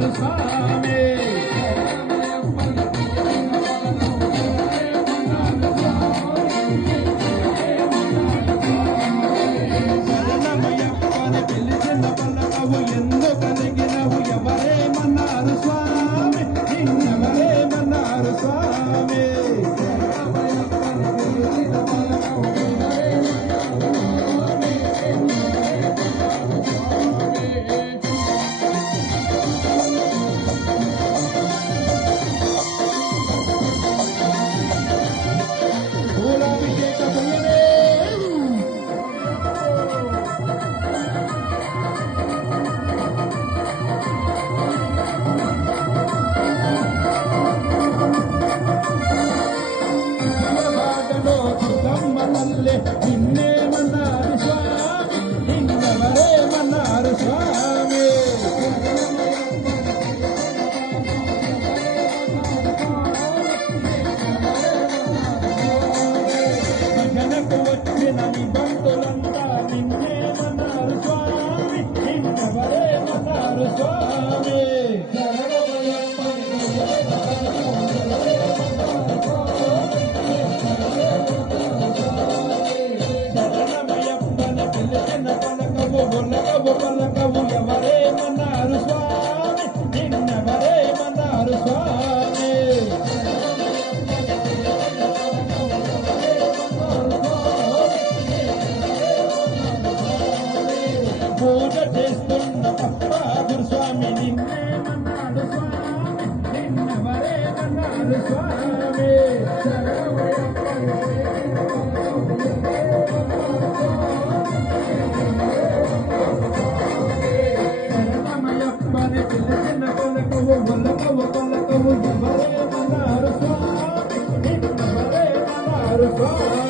మన్నారు స్వామి. శరణమయ్యప్పని పిలిచిన పలకవు ఎందుకు కలిగినవు ఎవరేమన్నారు స్వామి, నిన్నెవరేమన్నారు స్వామి. నిన్నేమన్నారు స్వామి, నిన్నెవరేమన్నారు స్వామి. జనకు వచ్చిన నిబంధులంతా నిన్నేమన్నారు స్వామి, నిన్నెవరేమన్నారు స్వామి. పలకవు ఎవరేమన్నారు స్వామి, నిన్నెవరేమన్నారు స్వామి. పూజ చేస్తున్న పప్పాదురు స్వామి నిన్నేమన్నాడు స్వామి, నిన్నెవరేమన్నారు స్వామి. పిలిచిన పలకవు పలకవు ఎవరేమన్నారు స్వామి, నిన్నెవరేమన్నారు స్వామి.